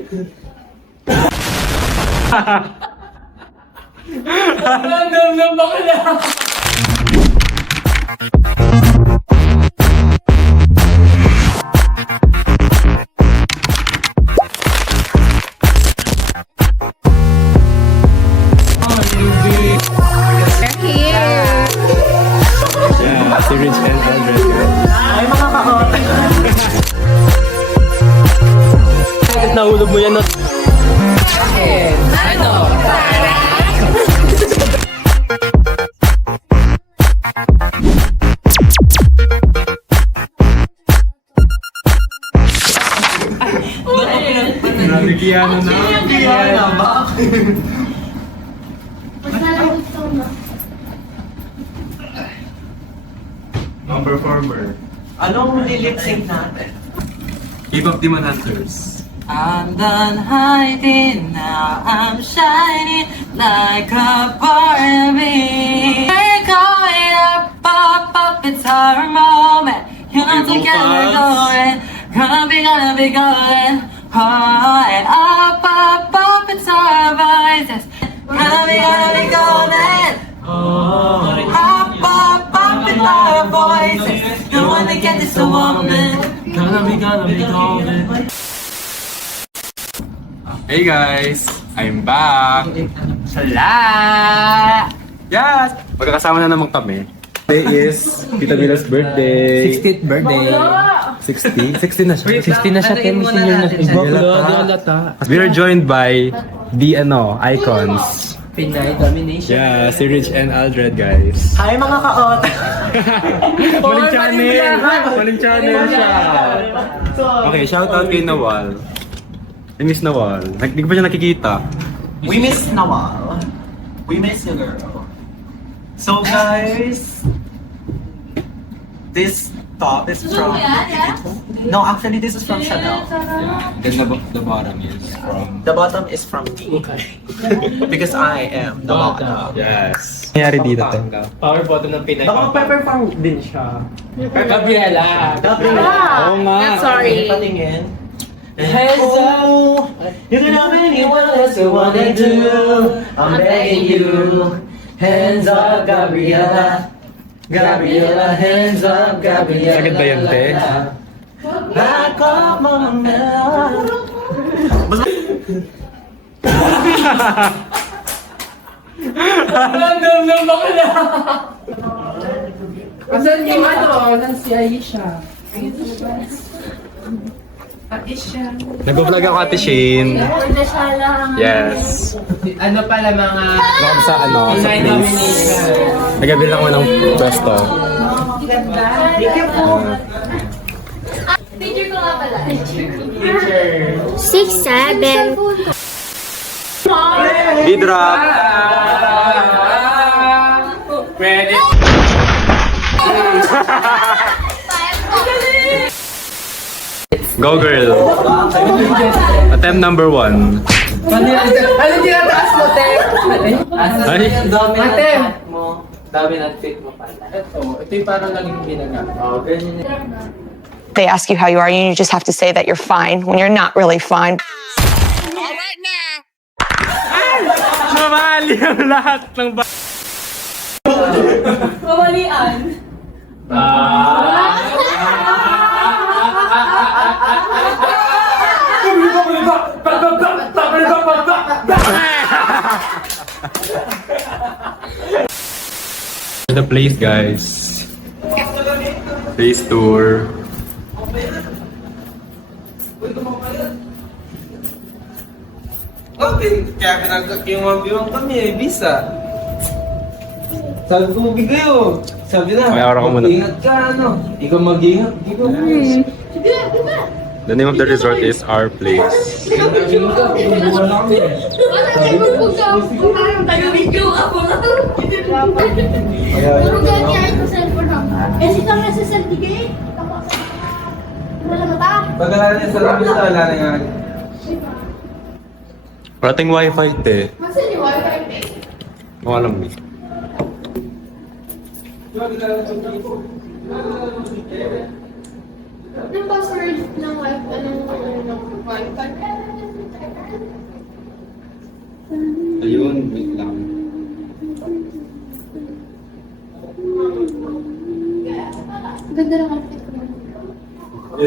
Nam bakla. Yeah, si Rich and Aldred. Ay, mga kakot. Bakit nahulog mo yan? Nabigyan na. Mga performer. Anong lip-sync natin? Keep up Demon Hunters. I'm done hiding, now I'm shining like a Barbie. We're going up, it's our moment. You know, together going, gonna be going. Alright, up, it's our voices. Gonna be golden. Up, it's our voices. You wanna get this a woman. Gonna be golden. Hey guys! I'm back! Sala! Yes! Magkakasama na naman kami. Today is Tita Mila's birthday. 60th birthday. 60? 60 na siya. 60 na siya, 10 senior na siya. We are joined by the icons. Pinay domination. Yeah, si Rich and Aldred guys. Hi mga kaot! Maling channel! Maling channel siya! Okay, shout out kay Nawal. I miss Nawal. Hindi ko pa siya nakikita. We miss Nawal. We miss you, girl. So guys, this top is from... No, actually this is from Chanel. Then the bottom is from... The bottom is from me. Because I am the bottom. Yes. Nangyari dito to. Power bottom ng Pinay. Baka magpe-perform din siya. Gabriela. Oo nga. Sorry. Patingin. Hands up! You can have anyone else you wanna do. I'm begging you. Hands up, Gabriela. Gabriela, hands up, Gabriela. Sakit ba yan, te? Back up, mama. Nam bakla. Asan yung ano? Asan si Aisha? Aisha. Nag-vlog ako Ate Shane. Wala siya lang. Yes. Ano pala mga Vlog sa sa Pinay place. nomination? Nagabil ako ng pwesto. Ganda. Teacher ko nga pala. Teacher. 6, 7. B-drop! Ready? Go girl! Attempt number 1. Ano tinataas mo, te? Ay! Ate! Mo. Dami na fit mo pala. Ito yung parang naging binagap. Oh, ganyan. They ask you how you are, and you just have to say that you're fine when you're not really fine. Mamali ang lahat ng Mawalian. The place, guys. Place tour. Okay, kaya pinagkakiwang kami eh, visa. Sabi ko mabigay oh. Sabi na, May aura ka muna. mag-ingat ka ano. Ikaw mag-ingat, ikaw The name of the resort is Our Place. mag-ingat ka, bubuhan na kami. Taga-video ako na. Kaya Puro ganyan ay sa cellphone lang. Eh, si Tang nasa certificate. Wala mata. pag-alala niya sa labi sa wala na nga. Parating wifi, te. Masan yung wifi? Kung alam mo. Anong password ng wifi? Anong wifi?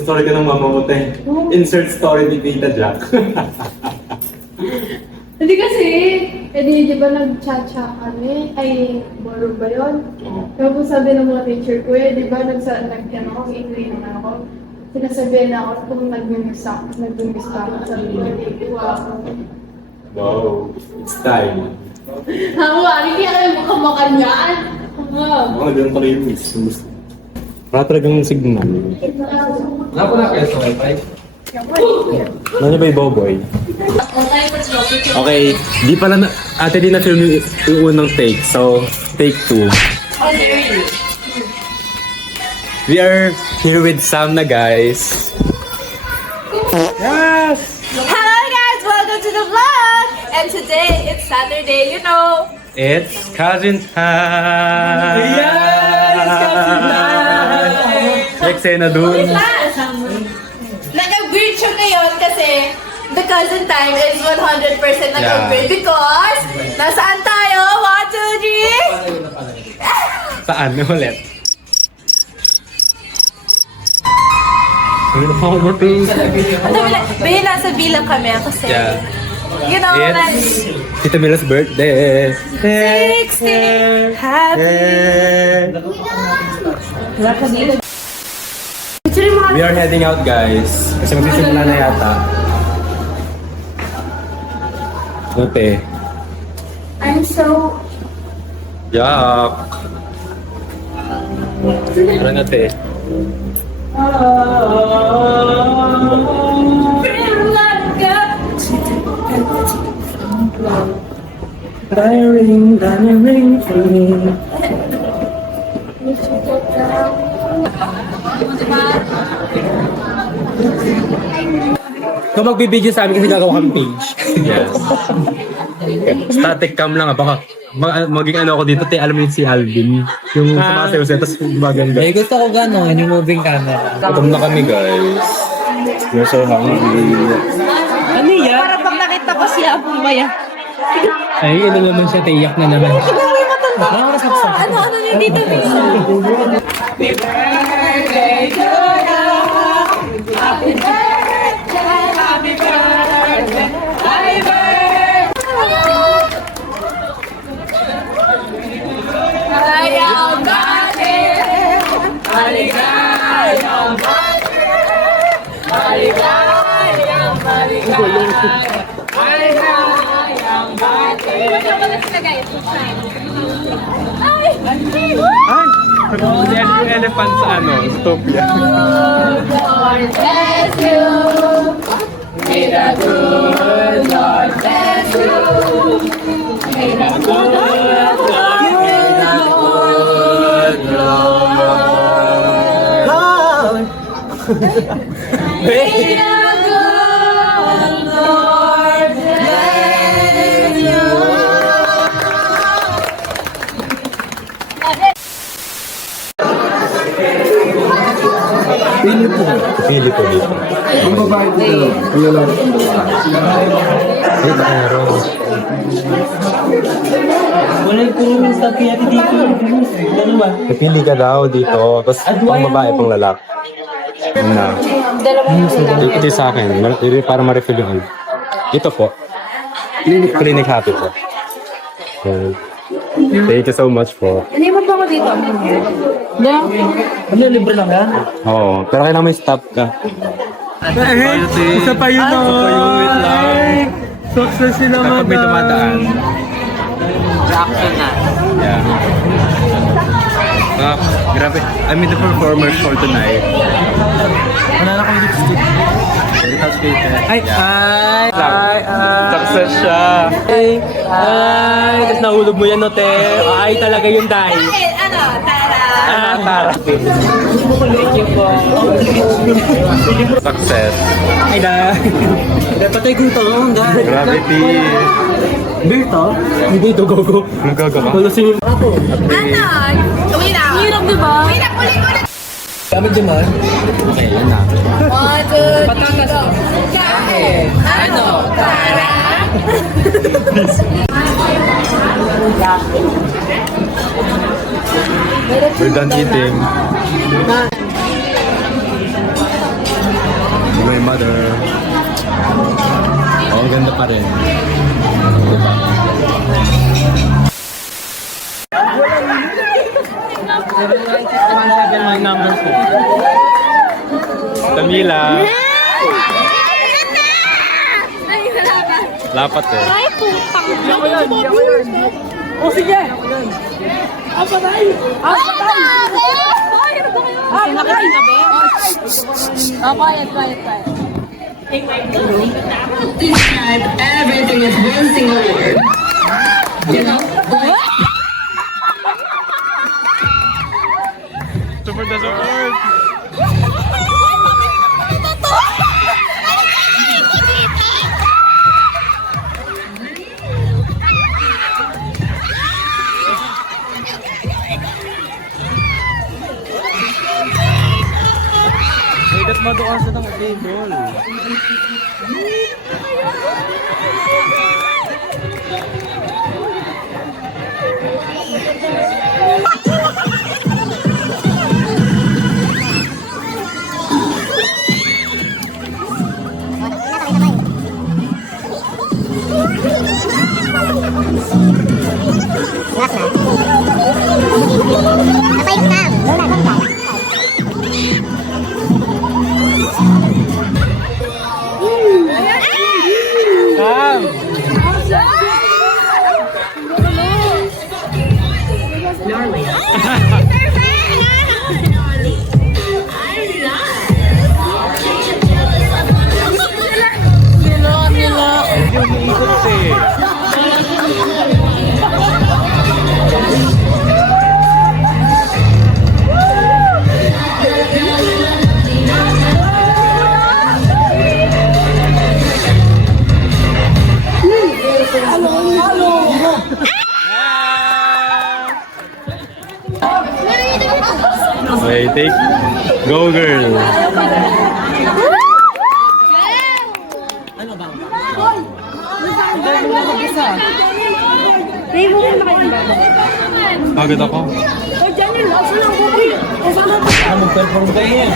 story ka ng mama mo, te. Insert story ni Tita Jack. Hindi kasi, di ba nag-cha-cha kami? Ay, ballroom ba yun? Tapos sabi ng mga teacher ko di ba nag-ano ako, English naman ako. Sinasabihan na ako kung nag-miss ako, sabi ko, Wow, it's time. Ang kaya kayo mukha niyan. Mga ganun pala yung miss. Wala talagang signal. Wala po na kayo sa wifi. Ano ba yung Boboy? Okay, di pala na, ate di na film yung unang take. So, take 2. We are here with Sam na guys. Yes! Hello guys, welcome to the vlog! And today, it's Saturday, you know. It's cousin time! Yes! Cousin time! Eksena dun. Nag-upgrade siya ngayon kasi the cousin time is 100% nag-upgrade because nasaan tayo? 1, 2, 3! Saan ulit? Ano pa ako natin? Bayo, nasa bilang kami kasi, Yeah. you know, It's Tita Mila's birthday. 16! Happy! We are heading out guys. Kasi magsisimula na yata. Ate. I'm so... Yak. Tara na te. Dialing for me. Kung magbibideo sa amin kasi gagawa kami page. Yes. Static cam lang baka maging ano ako dito, te, alam mo yun si Alvin. Yung sumasayaw siya, tapos maganda. Eh, gusto ko gano'n, yung moving camera. Gutom na kami guys. We're so hungry. Ano yan? Para pag nakita ko siya, bumaya. Ay, ano naman siya, tiyak na naman. Siguro yung matanda ko. Ano na dito? Ay! Yung elephant sa ano, Zootopia. Pili po dito. Ang babae dito. Ang lalaki. Ay, meron. Wala yung puro sa kiyati dito. Ano ba? Napili ka daw dito, tapos pang babae, pang lalaki. Na. Ito yung sa akin, para ma-refill yung ano. Ito po. Clinic Happy po. Okay. Thank you so much po. Ano ba ako dito? Ano, libre lang yan? Oo, pero kailangan may stop ka. Isa pa yun, no? Isa pa yun, wait lang. Success sila Kapag may tumataan. Reaction na. Yeah. Grabe. I mean the performers for tonight. Wala na akong lipstick. Ay, ay, ay, Success siya. ay, ay, tapos nahulog mo yan, no, te. Ay, talaga yung dahil. Ano? Tara! Tara. Thank you po. Success. Ay, dapat ay kung tulong, dahil. Gravity. Beer to? Hindi ito, gogo. Magkaga ka? Tulosin yung ako. Ano? Uwi na! Hirap, diba? Uwi na, ulit! Gamit yung man. Okay, yan na. 1, 2, 3, go! Kahit! Ano? Tara! We're done eating. mother. Ay, ganda pa rin. Diba? Camila. Lapat eh. Everything is one single word. You know? Support the support. Ikat mo doon sa table. Okay, take. Go, girl. Pagod ako. Mag-perform kayo eh.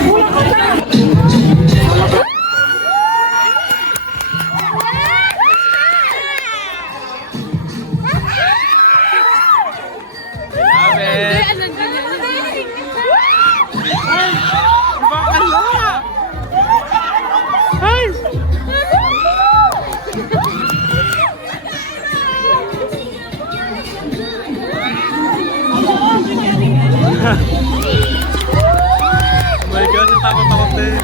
Oh my gosh, ang takot-takot din.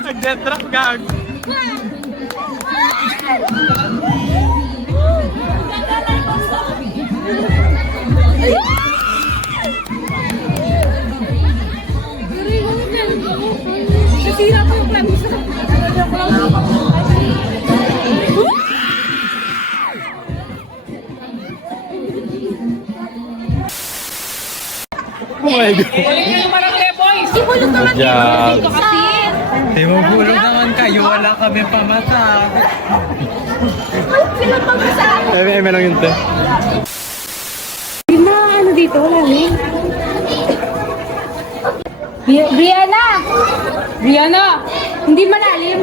Nag-death drop gag. Nasira po yung premise. Oh my God. Good job. Timubulog naman kayo, wala kami pamata. Eme lang yun te. Yun na, ano dito, lalim. Brianna! Brianna! Hindi malalim.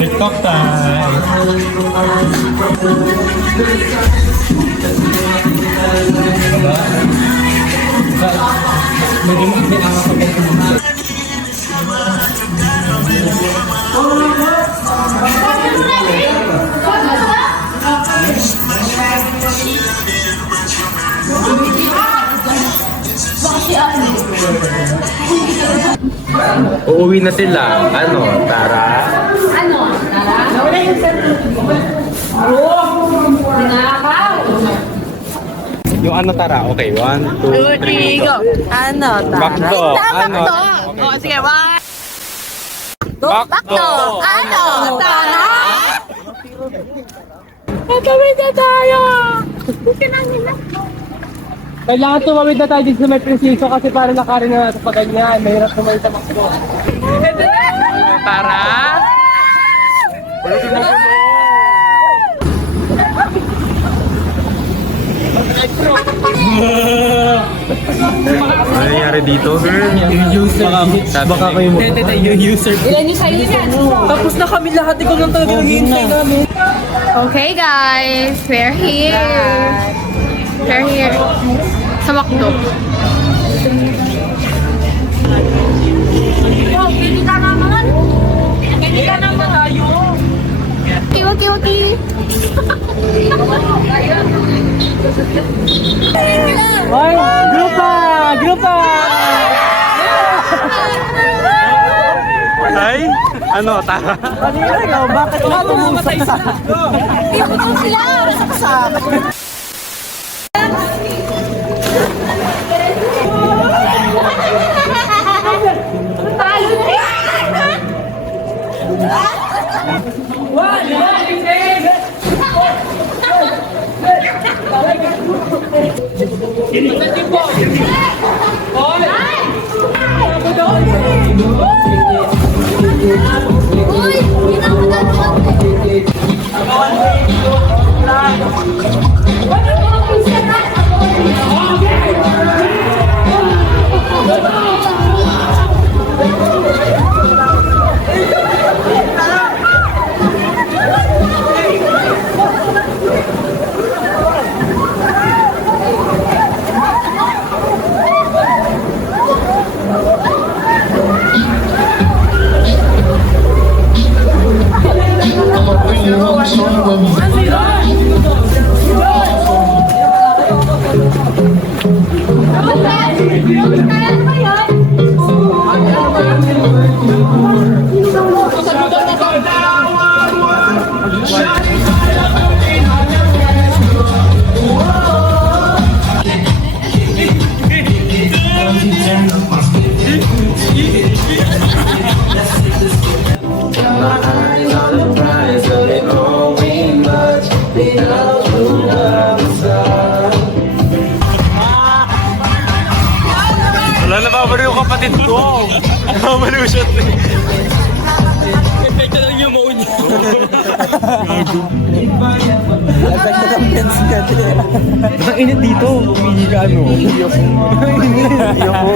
TikTok time. Uuwi na sila. Ano, Tara? Ano? Tara? Nawala yung Yung ano, Tara? Okay, 1, 2, 3, go. Ano, Bakto. Tama, Ano? bakto. O, sige, one. Bakto. Ano, tara? Kailangan tumawid na tayo dito sa may presiso kasi para lakarin na sa paganyan. Mahirap tumawid sa makso. Tara? Ano nangyari dito? Yung user. Baka kayo mo. Yung user. Ilan yung sa'yo yan? Tapos na kami lahat. Ikaw lang talaga yung hintay namin. Okay guys, we're here. We're here. Sa McDo. Oh, pili ka naman. Pili ka naman tayo. Waki. Ay, grupa! Ay? Ano, Tara? Bakit ka tumusok sa... Wala na ba yung kapatid ko? Nababaliw siya. Epekto lang yung maun niya. Ang init dito. Umihi ka ano?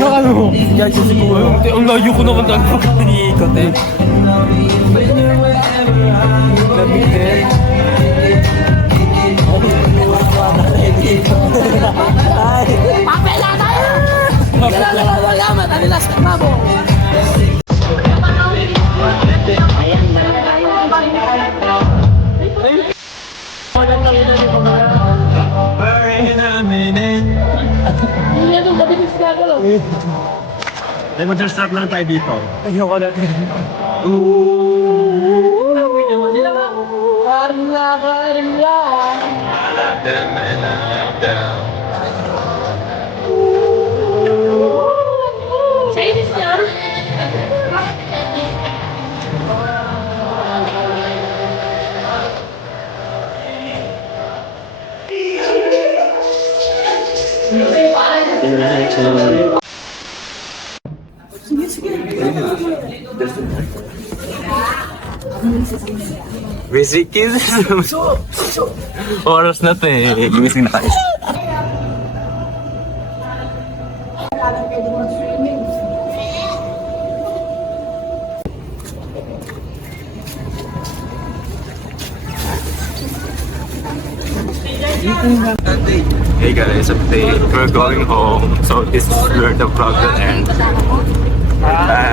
Ano? Ang layo ko naman talaga pag iniikot eh. Lamig din. Papela tayo! Mag-start lang tayo dito. Ayoko na. Busy kids. Oras na to eh. Gimising na kayo. Hey guys, update. We're going home. So this is where the vlog will end. Bye.